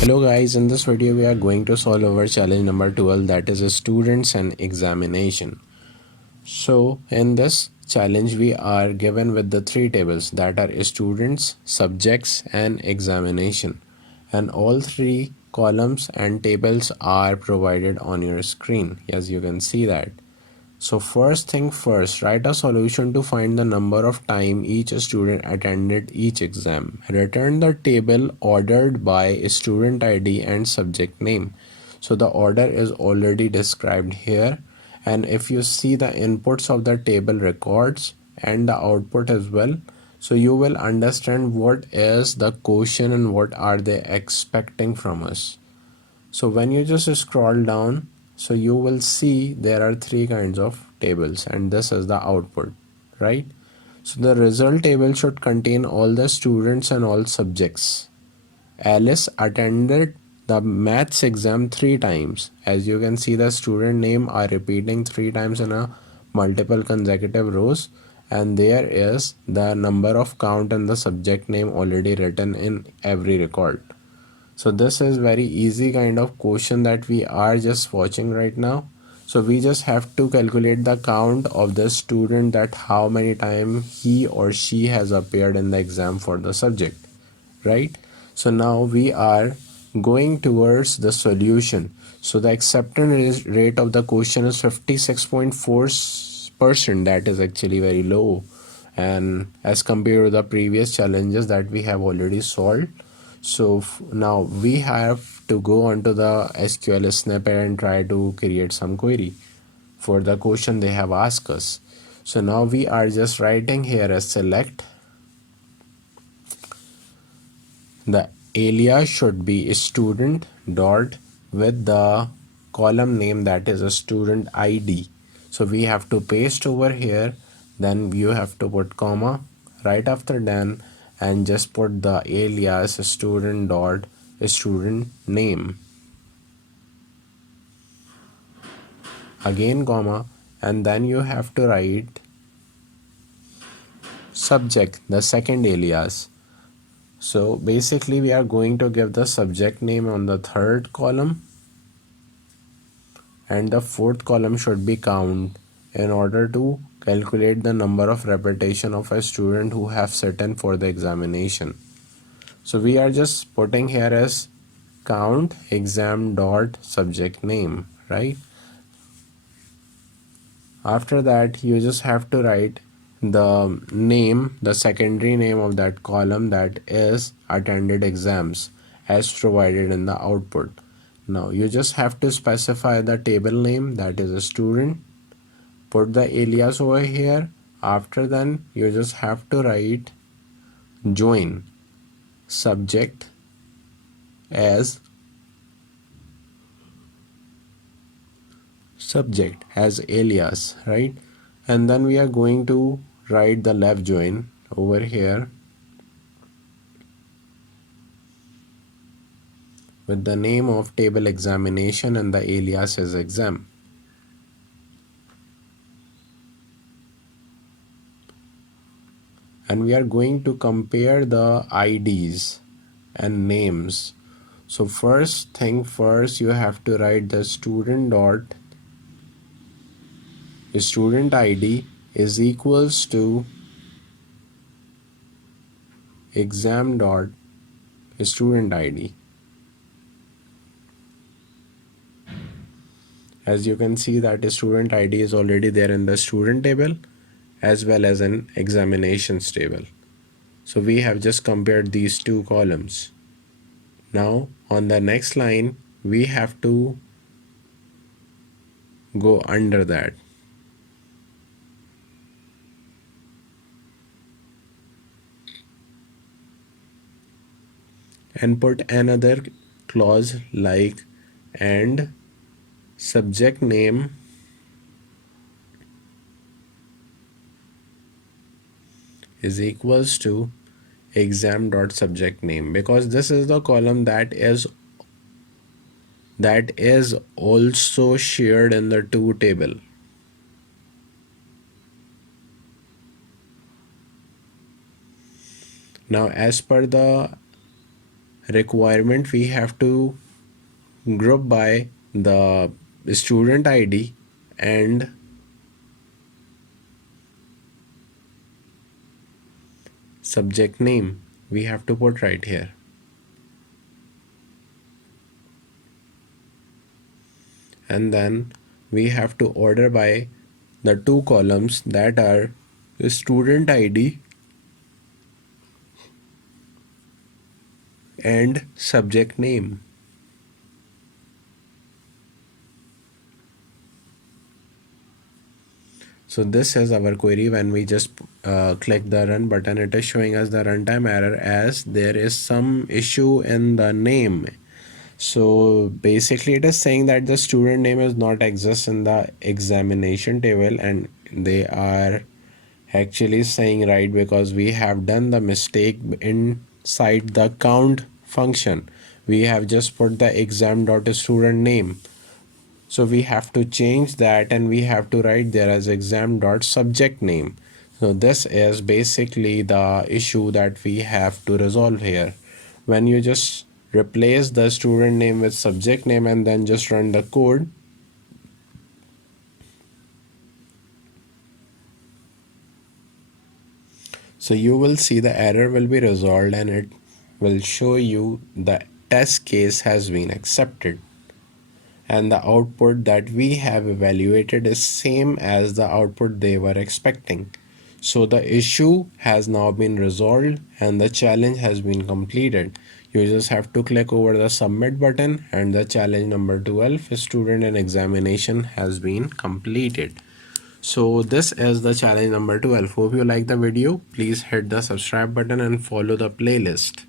Hello guys, in this video we are going to solve our challenge number 12, that is students and examination. So in this challenge we are given with the three tables, that are students, subjects and examination, and all three columns and tables are provided on your screen, as you can see that. So first thing first, write a solution to find the number of time each student attended each exam. Return the table ordered by student ID and subject name. So the order is already described here, and if you see the inputs of the table records and the output as well, so you will understand what is the question and what are they expecting from us. So when you just scroll down, so you will see there are three kinds of tables, and this is the output, right? So the result table should contain all the students and all subjects. Alice attended the maths exam 3 times. As you can see, the student name are repeating 3 times in a multiple consecutive rows, and there is the number of count and the subject name already written in every record. So this is very easy kind of question that we are just watching right now. So we just have to calculate the count of the student, that how many times he or she has appeared in the exam for the subject, right? So now we are going towards the solution. So the acceptance rate of the question is 56.4%. That is actually very low, and as compared to the previous challenges that we have already solved. So now we have to go onto the SQL snippet and try to create some query for the question they have asked us. So now we are just writing here as select. The alias should be student dot with the column name, that is a student ID. So we have to paste over here, then you have to put comma right after then, and just put the alias student dot student name, again comma, and then you have to write subject, the second alias. So basically we are going to give the subject name on the third column, and the fourth column should be count, in order to calculate the number of repetition of a student who have sat in for the examination. So we are just putting here as count exam dot subject name, right? After that you just have to write the name, the secondary name of that column, that is attended exams, as provided in the output. Now you just have to specify the table name, that is a student, put the alias over here. After then you just have to write join subject as subject as alias, right? And then we are going to write the left join over here with the name of table examination and the alias as exam. And we are going to compare the IDs and names. So first thing first, you have to write the student dot student ID is equals to exam dot student ID. As you can see that student ID is already there in the student table as well as an examinations table. So we have just compared these two columns. Now on the next line we have to go under that and put another clause like and subject name is equals to exam dot subject name, because this is the column that is also shared in the two table. Now as per the requirement, we have to group by the student ID and subject name we have to put right here. And then we have to order by the two columns that are student ID and subject name. So this is our query. When we just click the run button, it is showing us the runtime error as there is some issue in the name. So basically it is saying that the student name is not exist in the examination table, and they are actually saying right, because we have done the mistake inside the count function. We have just put the exam dot student name. So we have to change that and we have to write there as exam dot subject name. So this is basically the issue that we have to resolve here. When you just replace the student name with subject name and then just run the code, so you will see the error will be resolved and it will show you the test case has been accepted, and the output that we have evaluated is same as the output they were expecting. So the issue has now been resolved and the challenge has been completed. You just have to click over the submit button and the challenge number 12, student and examination, has been completed. So this is the challenge number 12. Hope you like the video. Please hit the subscribe button and follow the playlist.